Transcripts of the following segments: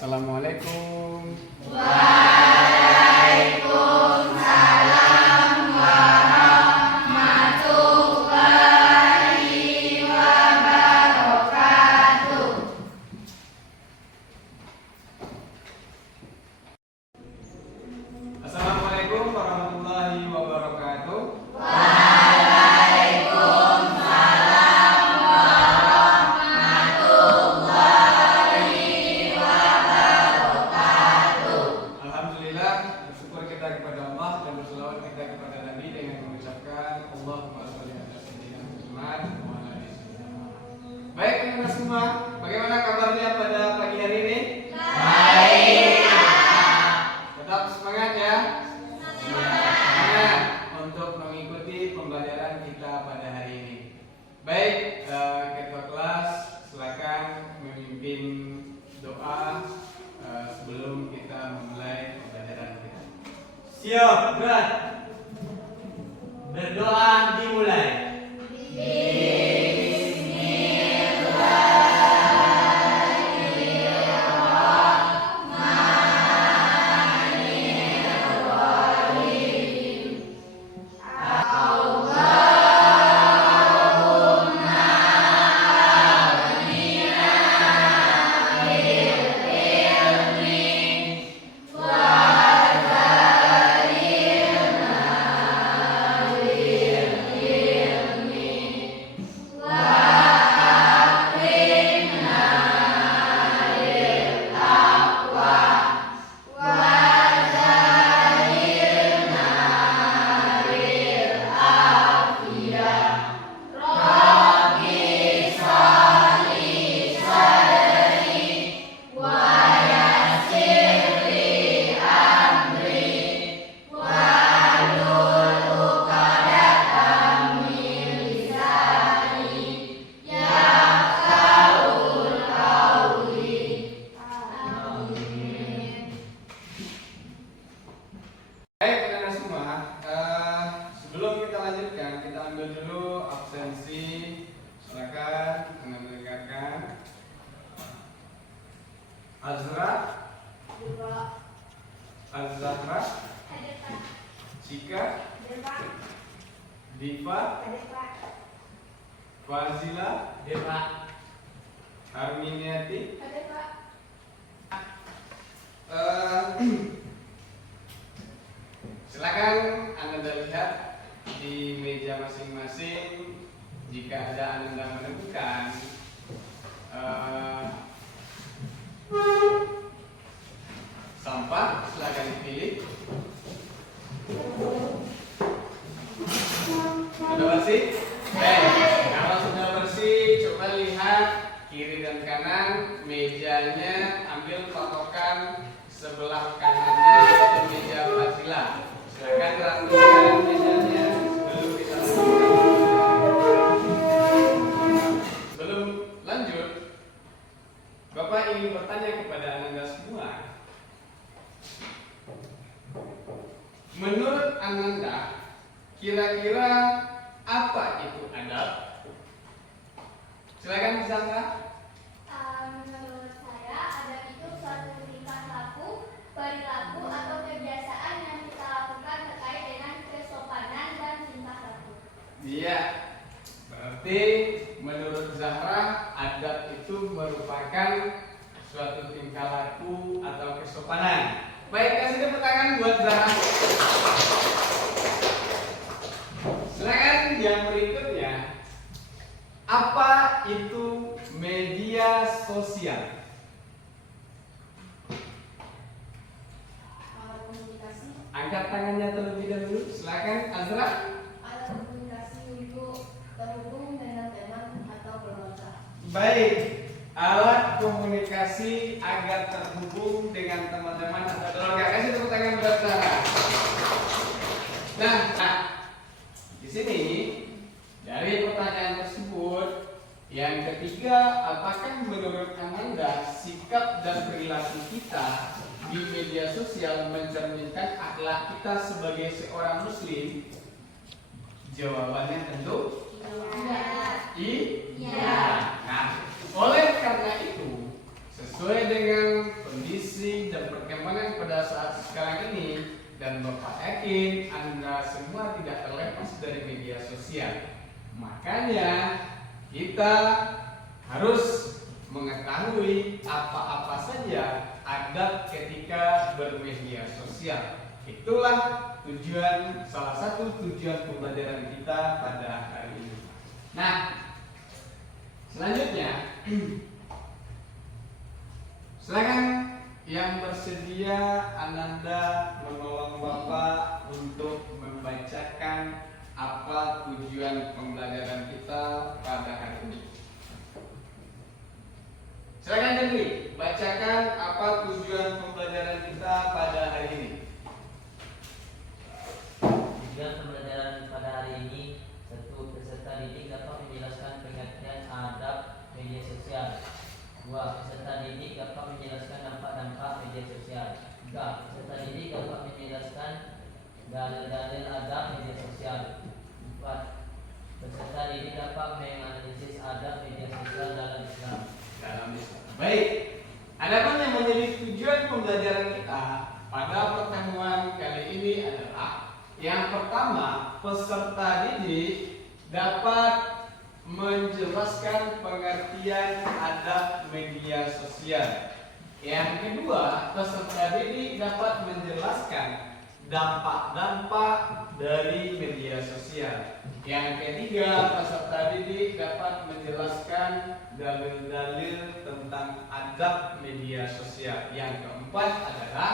Assalamualaikum. Waalaikumsalam warahmatullahi wabarakatuh. Assalamualaikum warahmatullahi wabarakatuh. Waalaikumsalam warahmatullahi wabarakatuh. Alhamdulillah, bersyukur kita kepada Allah dan berselawat kita kepada Nabi dengan mengucapkan Allahumma sholli ala sayyidina Muhammad wa ala ali sayyidina Muhammad. Baik teman-teman semua, bagaimana kabarnya pada pagi hari ini? Baik. Tetap semangat ya. Semangat untuk mengikuti pembelajaran kita pada hari ini. Baik, ketua kelas silakan memimpin doa sebelum kita memulai pembelajaran kita. Siap, gerak. Berdoa dimulai. Baik teman-teman semua, sebelum kita lanjutkan, kita ambil dulu absensi. Silakan Anda mendengarkan. Azra, Azahra, Cika, Diva, Fazila, Dewa. Arminiati. Silakan Anda lihat di meja masing-masing. Jika ada Anda menemukan sampah, silakan dipilih. Sudah bersih? Kalau sudah bersih, coba lihat kiri dan kanan mejanya, ambil patokan sebelah kanannya yaitu meja Fazila. Silakan rapikan mejanya sebelum kita lanjutkan. Sebelum lanjut, Bapak ingin bertanya kepada Anda semua. Menurut Anda, kira-kira apa itu adab? Silakan Zahra. Menurut saya, adab itu suatu tingkah laku, perilaku atau kebiasaan yang kita lakukan terkait dengan kesopanan dan tingkah laku. Iya. Berarti menurut Zahra, adab itu merupakan suatu tingkah laku atau kesopanan. Baik, kasih tepuk tangan buat Zahra. Silakan yang berikutnya. Apa itu media sosial? Alat komunikasi. Angkat tangannya terlebih dahulu. Silakan Azra. Alat komunikasi untuk terhubung dengan teman atau keluarga. Baik, alat komunikasi agar terhubung dengan teman-teman atau keluarga. Kasih tepuk tangan buat Zahra. Nah, di sini dari pertanyaan tersebut, yang ketiga, apakah menurut Anda sikap dan perilaku kita di media sosial mencerminkan akhlak kita sebagai seorang Muslim? Jawabannya tentu iya. Nah, oleh karena itu, sesuai dengan kondisi dan perkembangan pada saat sekarang ini, dan Bapak yakin Anda semua tidak terlepas dari media sosial. Makanya kita harus mengetahui apa-apa saja adab ketika bermedia sosial. Itulah salah satu tujuan pembelajaran kita pada hari ini. Nah, selanjutnya silakan yang bersedia Ananda menolong Bapak untuk membacakan apa tujuan pembelajaran kita pada hari ini. Silakan Jendri, bacakan apa tujuan pembelajaran kita pada hari ini. Tujuan pembelajaran pada hari ini, satu, peserta didik dapat menjelaskan pengertian adab media sosial. 2. Peserta didik dapat menjelaskan dampak-dampak media sosial. 3. Peserta didik dapat menjelaskan dalil-dalil adab media sosial. 4. Peserta didik dapat menganalisis adab media sosial dalam Islam. Baik, adapun yang menjadi tujuan pembelajaran kita pada pertemuan kali ini adalah yang pertama, peserta didik dapat menjelaskan pengertian adab media sosial. Yang kedua, peserta didik dapat menjelaskan dampak-dampak dari media sosial. Yang ketiga, peserta didik dapat menjelaskan dalil-dalil tentang adab media sosial. Yang keempat adalah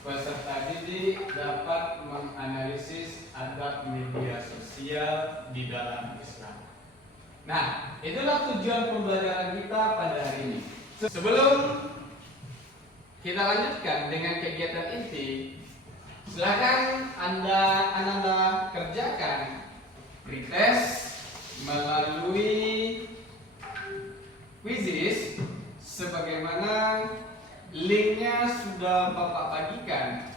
peserta didik dapat menganalisis adab media sosial di dalam Islam. Nah, itulah tujuan pembelajaran kita pada hari ini. Sebelum kita lanjutkan dengan kegiatan inti, silakan Anda kerjakan pretest melalui quizzes sebagaimana linknya sudah Bapak bagikan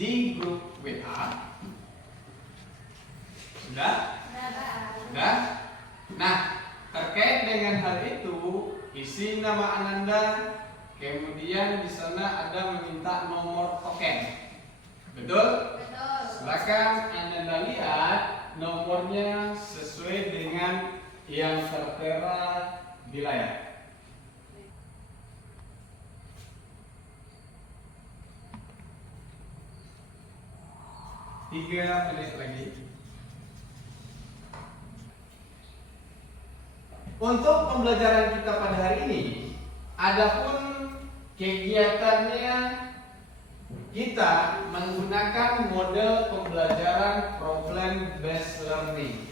di grup WA. Sudah? Sudah? Nah, terkait dengan hal itu, isi nama Ananda, kemudian di sana ada meminta nomor token. Betul? Betul. Silakan Anda lihat nomornya sesuai dengan yang tertera di layar. Tiga menit lagi. Untuk pembelajaran kita pada hari ini, adapun kegiatannya kita menggunakan model pembelajaran problem based learning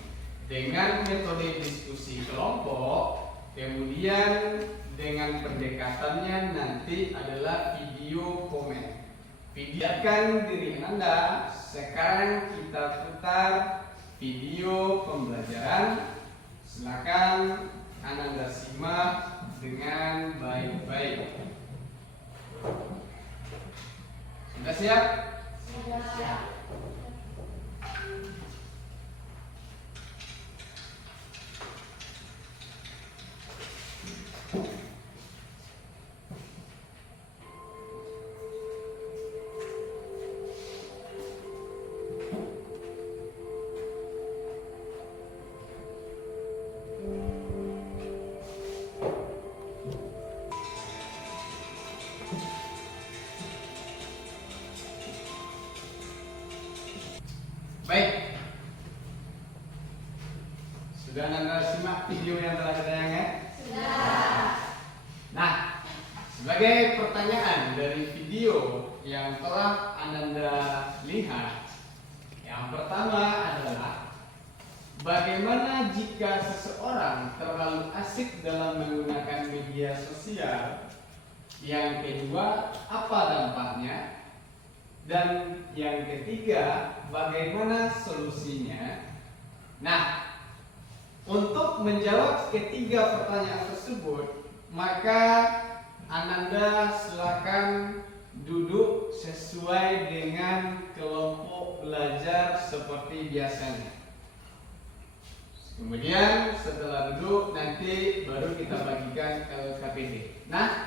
dengan metode diskusi kelompok, kemudian dengan pendekatannya nanti adalah video komen. Videokan diri Anda. Sekarang kita putar video pembelajaran. Silakan Anda simak dengan baik-baik. Sudah siap? Sudah siap. Baik. Sudah Anda simak video yang telah ditayangkan? Sudah. Nah, sebagai pertanyaan dari video yang telah Anda lihat, yang pertama adalah bagaimana jika seseorang terlalu asik dalam menggunakan media sosial? Yang kedua, apa dampaknya? Dan yang ketiga, bagaimana solusinya? Nah, untuk menjawab ketiga pertanyaan tersebut, maka Ananda silakan duduk sesuai dengan kelompok belajar seperti biasanya. Kemudian setelah duduk nanti baru kita bagikan LKPD. Nah,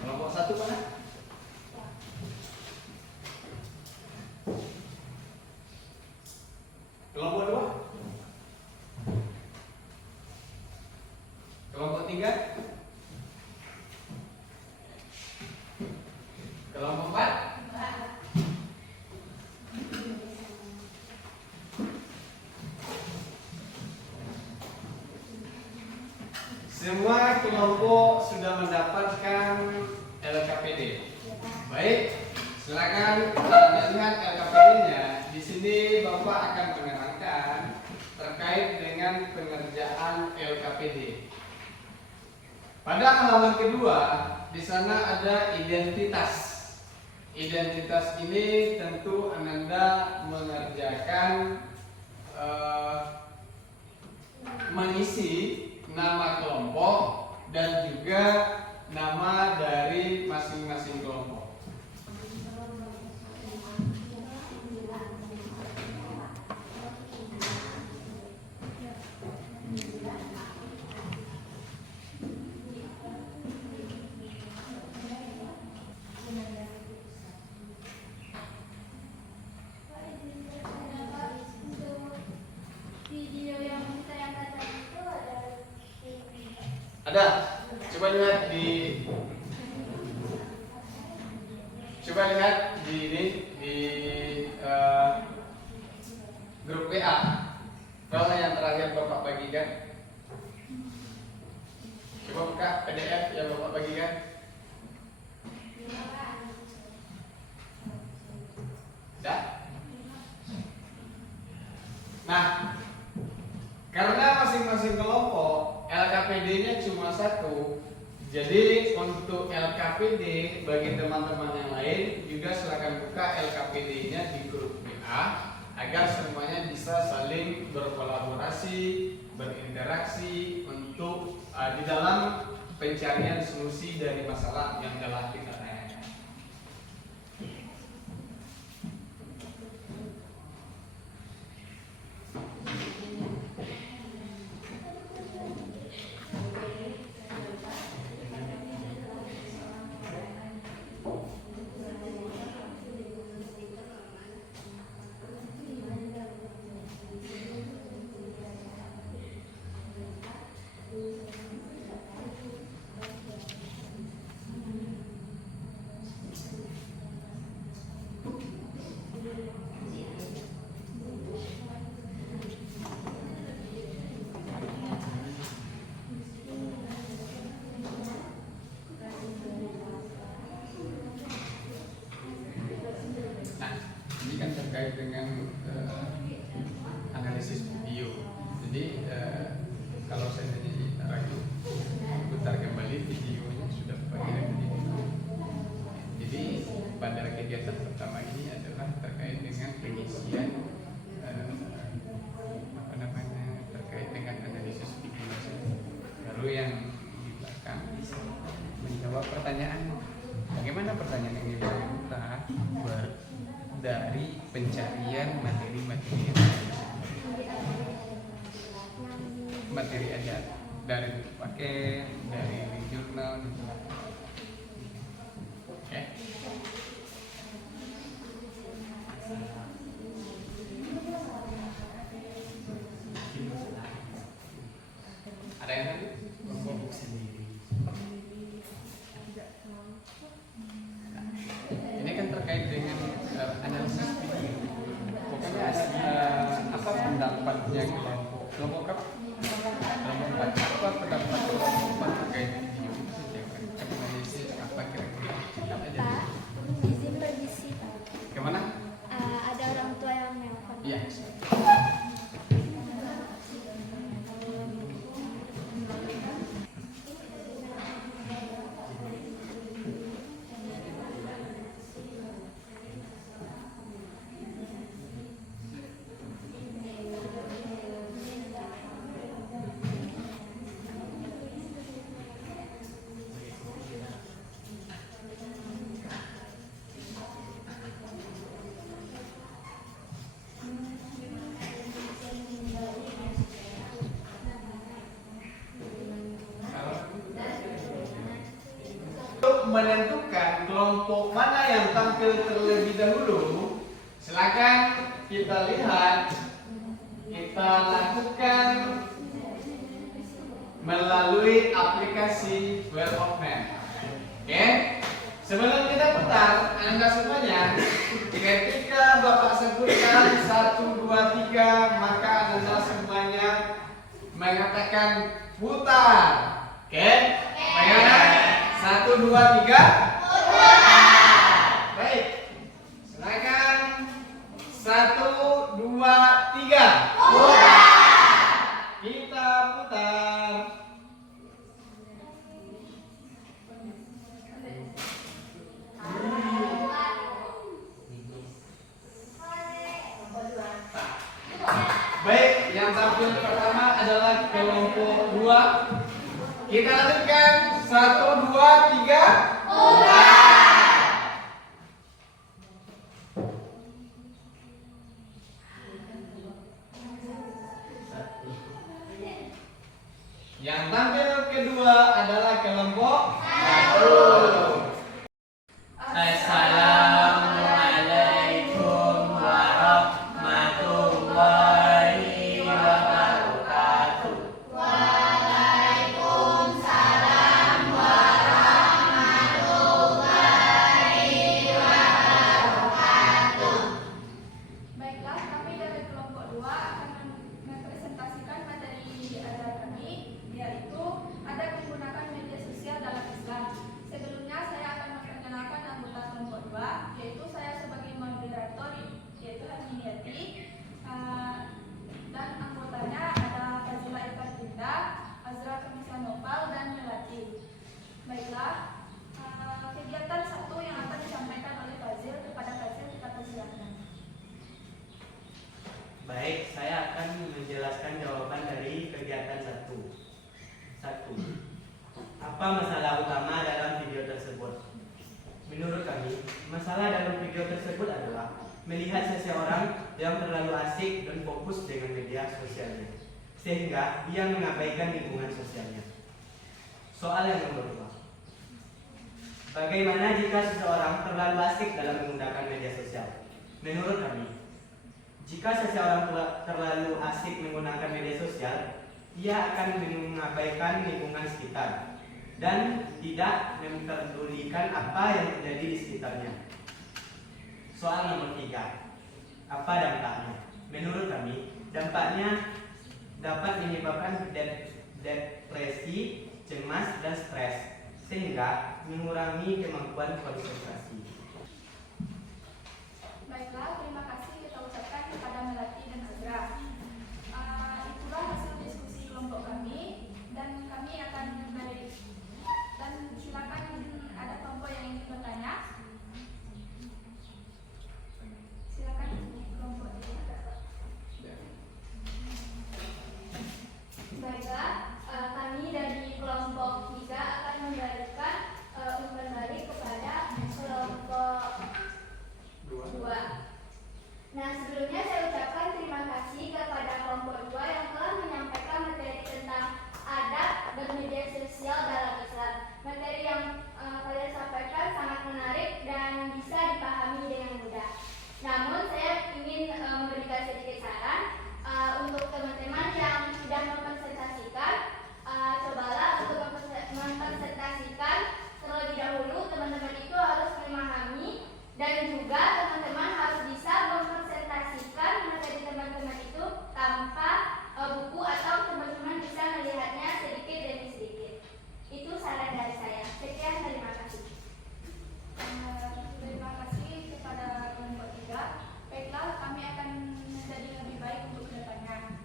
Kelompok 1 mana? Kelompok 2? Kelompok 3? Kelompok 4? Semua kelompok sudah mendapatkan LKPD. Baik, silakan lihat LKPD-nya. Di sini Bapak akan menerangkan terkait dengan pengerjaan LKPD. Pada halaman kedua, di sana ada identitas. Identitas ini tentu Ananda mengerjakan mengisi nama kelompok dan juga nama dari masing-masing kelompok. Video yang ditayangkan tadi itu ada Ada, coba lihat di grup WA. Kalau yang terakhir Bapak bagikan, coba buka PDF yang Bapak bagikan. Dah? Nah, karena masing-masing kelompok LKPD-nya cuma satu, jadi untuk LKPD bagi teman-teman yang lain juga silakan buka LKPD-nya di grup WA agar semuanya bisa saling berkolaborasi, berinteraksi untuk di dalam pencarian solusi dari masalah yang telah kita tanyakan. Ini kan terkait dengan analisis video. Jadi kalau saya ragu putar kembali videonya sudah bagian ini. Jadi pada kegiatan pertama ini adalah terkait dengan pengisian terkait dengan analisis video. Lalu yang di belakang menjawab pertanyaan. Bagaimana pertanyaan yang dibuka dari pencarian materi aja dari pakai dari jurnal. Oke. Ada yang lagi? Kelompok sendiri. Ini kan terkait dengan analisis video. Pokoknya apa pendapatnya kelompok apa? Kelompok 4. Apa pendapat kelompok 4 terkait video itu saja kan? Analisis apa kira-kira? Apa aja? izin permisi. Kemana? Ada orang tua yang nelpon. Iya. menentukan kelompok mana yang tampil terlebih dahulu, silakan kita lihat, kita lakukan melalui aplikasi Well of Man. Oke? Sebelum kita putar, Anda semuanya, ketika Bapak sebutkan 1, 2, 3, maka Anda semuanya mengatakan putar. Oke? Bagaimana? 1, 2, 3. Baik. Silakan. 1, 2, 3. Kita putar. Baik, yang tampil pertama adalah kelompok 2. Kita lanjutkan 1, 2, 3. Yang tampil kedua adalah kelompok 1. Assalamualaikum warahmatullahi wabarakatuh. Waalaikumsalam warahmatullahi wabarakatuh. Baiklah, kami dari kelompok 2 akan mempresentasikan materi ajar kami, yaitu adab menggunakan media sosial dalam Islam. Sebelumnya saya akan memperkenalkan anggota kelompok 2, yaitu saya sebagai moderator, yaitu Haniniati, dan anggotanya ada Fazila Irfan Dinda, Azra Kamisa Nopal, dan Melati. Baiklah, kegiatan 1 yang akan disampaikan oleh Fazil, kepada Fazil kita persilakan. Baik, saya akan menjelaskan jawaban dari kegiatan 1. Apa masalah utama dalam video tersebut? Menurut kami, masalah dalam video tersebut adalah melihat seseorang yang terlalu asik dan fokus dengan media sosialnya, sehingga ia mengabaikan lingkungan sosialnya. Soal yang nomor 2. Bagaimana jika seseorang terlalu asik dalam menggunakan media sosial? Menurut kami, jika seseorang terlalu asik menggunakan media sosial, ia akan mengabaikan lingkungan sekitar dan tidak memperdulikan apa yang terjadi di sekitarnya. Soal nomor 3. Apa dampaknya? Menurut kami, dampaknya dapat menyebabkan depresi, cemas, dan stres, sehingga mengurangi kemampuan konsentrasi. Baiklah, terima kasih kita ucapkan kepada Melati dan Azra. Itulah hasil diskusi kelompok kami, dan kami akan dari dan silakan ada kelompok yang ingin bertanya. Silakan kelompok ini. Baiklah, kami dari kelompok 3 akan memberikan umpan balik kepada kelompok 2. Nah, sebelumnya saya ucapkan terima kasih kepada kelompok 2 yang telah menyampaikan materi tentang adab bermedia sosial dalam Islam. Materi yang kalian sampaikan sangat menarik dan bisa dipahami dengan mudah. Namun, saya ingin memberikan sedikit saran untuk teman-teman yang sudah mempresentasikan. Cobalah untuk mempresentasikan terlebih dahulu. Teman-teman itu harus memahami, dan juga teman-teman harus bisa mempresentasikan materi teman-teman itu tanpa buku, atau teman-teman bisa melihatnya sedikit demi sedikit. Itu saran dari saya. Sekian, terima kasih. Terima kasih kepada kelompok 3. Baiklah, kami akan menjadi lebih baik untuk kedepannya.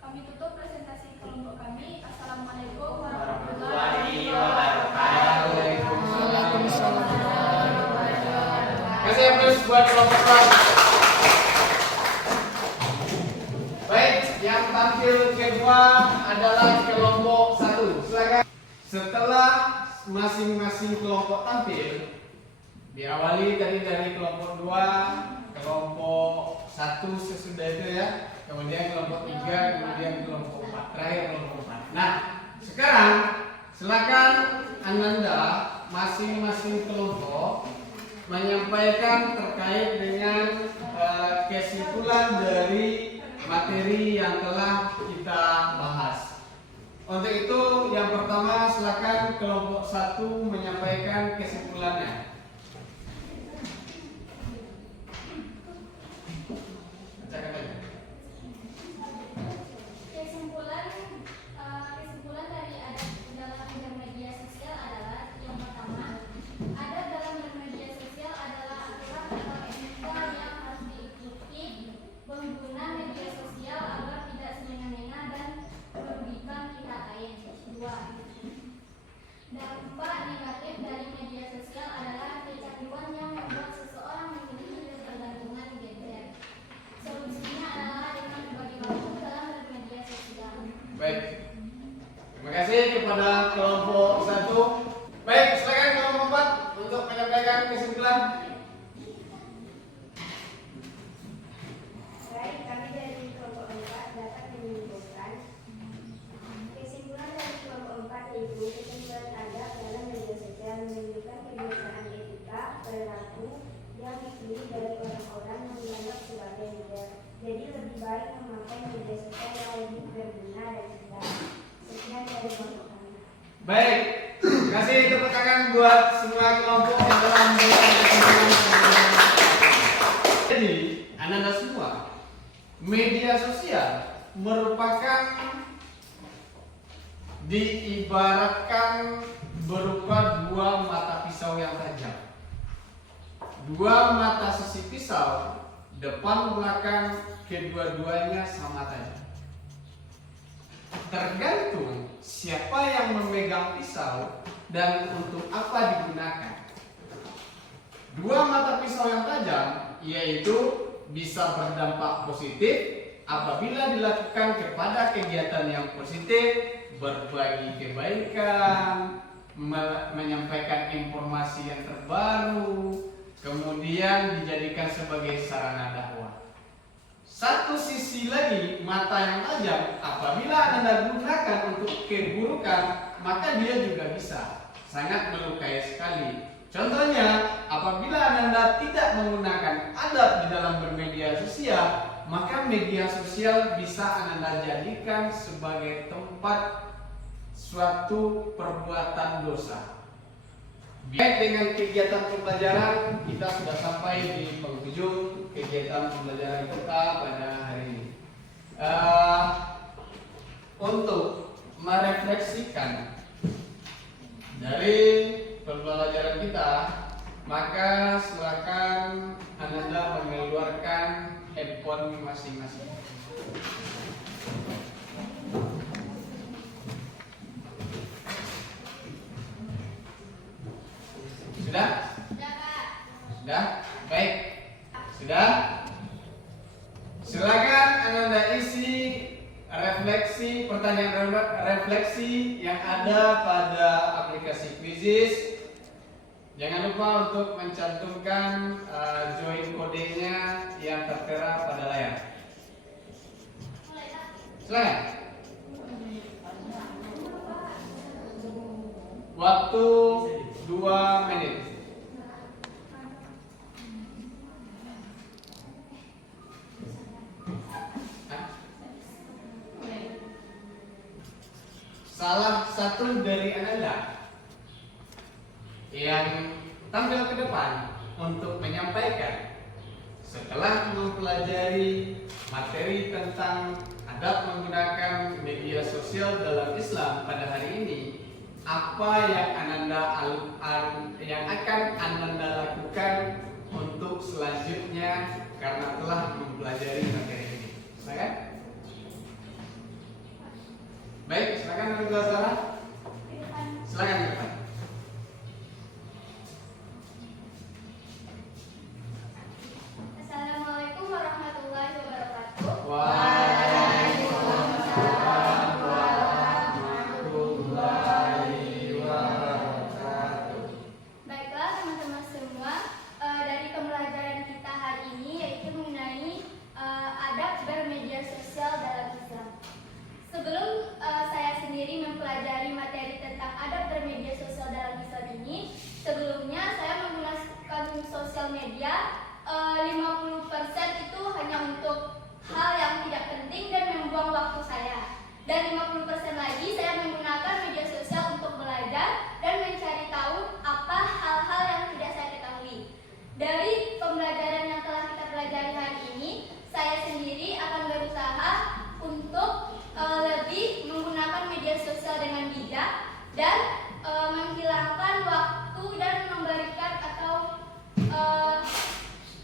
Kami tutup presentasi kelompok kami. Assalamualaikum warahmatullahi wabarakatuh. Waalaikumsalam. Kasih aplaus buat kelompok 1. Baik, yang tampil kedua adalah kelompok 1. Silakan. Setelah masing-masing kelompok tampil, diawali tadi dari kelompok 2, kelompok 1 sesudah itu ya, kemudian kelompok 3, kemudian kelompok 4, terakhir kelompok 4. Nah, sekarang silakan Ananda masing-masing kelompok menyampaikan terkait dengan kesimpulan dari materi yang telah kita bahas. Untuk itu, yang pertama silakan kelompok 1 menyampaikan kesimpulannya. Bacakan aja. Kesimpulan dari adab dalam bermedia sosial adalah yang pertama, adab dalam bermedia sosial adalah aturan atau etika yang harus diikuti pengguna media sosial agar tidak semena-mena dan merugikan pihak lain. 2. Dampak negatif dari media sosial adalah kecanduan yang membuat seseorang memiliki ketergantungan gadget. Solusinya adalah dengan berbagi waktu dalam bermedia sosial. Baik. Terima kasih kepada kelompok 1. Baik, silakan kelompok 4 untuk menyampaikan kesimpulan. Baik, kami dari kelompok 4 dapat menyimpulkan kesimpulan dari kelompok 4 yaitu kesimpulan adab dalam media sosial menunjukkan kebiasaan etika perilaku yang dipilih dari orang-orang yang dianggap sebagai leader. Jadi lebih baik memakai media sosial yang lebih berguna dan cerdas. Sekian dari kelompok kami. Baik, terima kasih tepuk tangan buat semua kelompok yang telah memberikan kesimpulan. Jadi, anak-anak semua, media sosial merupakan diibaratkan berupa dua mata pisau yang tajam. Dua mata sisi pisau, depan belakang, kedua-duanya sama tajam. Tergantung siapa yang memegang pisau dan untuk apa digunakan. Dua mata pisau yang tajam yaitu bisa berdampak positif apabila dilakukan kepada kegiatan yang positif, berbagi kebaikan, menyampaikan informasi yang terbaru, kemudian dijadikan sebagai sarana dakwah. Satu sisi lagi, mata yang tajam, apabila Anda gunakan untuk keburukan, maka dia juga bisa sangat melukai sekali. Contohnya, apabila Anda tidak menggunakan adab di dalam bermedia sosial, maka media sosial bisa Anda jadikan sebagai tempat suatu perbuatan dosa. Baik, dengan kegiatan pembelajaran kita sudah sampai di penghujung kegiatan pembelajaran kita pada hari ini. Untuk merefleksikan dari pembelajaran kita, maka silakan Anda mengeluarkan handphone masing-masing. Sudah? Sudah, Pak. Sudah? Baik. Sudah? Silakan Anda isi refleksi, pertanyaan refleksi yang ada pada aplikasi Quizizz. Jangan lupa untuk mencantumkan join kodenya yang tertera pada layar. Mulai, Pak. Silakan. Waktu 2 menit. Salah satu dari Anda yang tampil ke depan untuk menyampaikan setelah mempelajari materi tentang adab menggunakan media sosial dalam Islam pada hari ini, apa yang akan Anda lakukan untuk selanjutnya karena telah mempelajari materi ini. Silakan. Baik, silakan Anda Sarah. Silakan ke depan. Assalamualaikum warahmatullahi wabarakatuh. Waalaikumsalam warahmatullahi wabarakatuh. Baiklah teman-teman semua, dari pembelajaran kita hari ini yaitu mengenai adab bermedia sosial dalam Islam. Sebelum saya sendiri mempelajari materi tentang adab bermedia sosial dalam Islam ini, media 50% itu hanya untuk hal yang tidak penting dan membuang waktu saya. Dan 50% lagi saya menggunakan media sosial untuk belajar dan mencari tahu apa hal-hal yang tidak saya ketahui. Dari pembelajaran yang telah kita pelajari hari ini, saya sendiri akan berusaha untuk lebih menggunakan media sosial dengan bijak dan menghilangkan waktu dan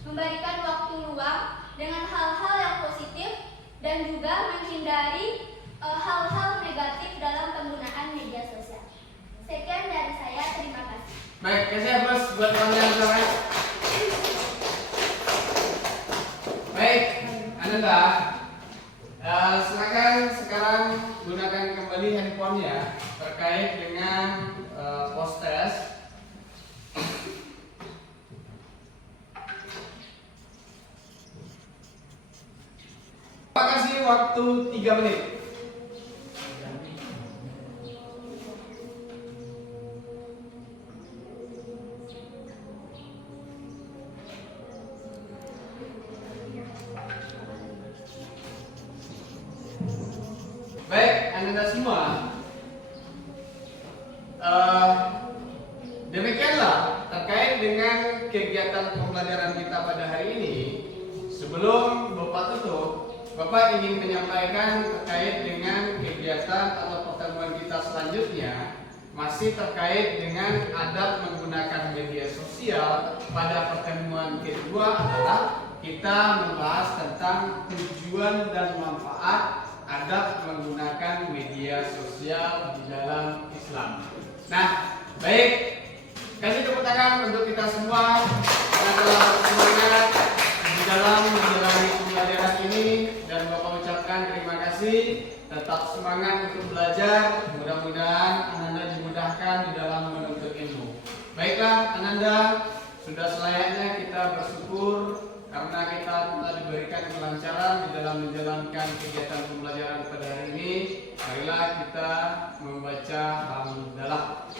memberikan waktu luang dengan hal-hal yang positif dan juga menghindari hal-hal negatif dalam penggunaan media sosial. Sekian dari saya, terima kasih. Baik, kasih ya bos buat teman-teman semua. Baik, Ananda, silakan sekarang gunakan kembali handphonenya terkait dengan post test. Terima kasih, waktu 3 menit. Baik, Anda semua, demikianlah terkait dengan kegiatan pembelajaran kita pada hari ini. Sebelum Bapak tutup, Bapak ingin menyampaikan terkait dengan kegiatan atau pertemuan kita selanjutnya, masih terkait dengan adab menggunakan media sosial. Pada pertemuan kedua adalah kita membahas tentang tujuan dan manfaat adab menggunakan media sosial di dalam Islam. Nah, baik, kasih tepuk tangan untuk kita semua yang telah bersemangat di dalam menjalani pembelajaran ini, dan Bapak ucapkan terima kasih. Tetap semangat untuk belajar. Mudah-mudahan Ananda dimudahkan di dalam menuntut ilmu. Baiklah, Ananda, sudah selayaknya kita bersyukur karena kita telah diberikan kelancaran di dalam menjalankan kegiatan pembelajaran pada hari ini. Marilah kita membaca hamdalah.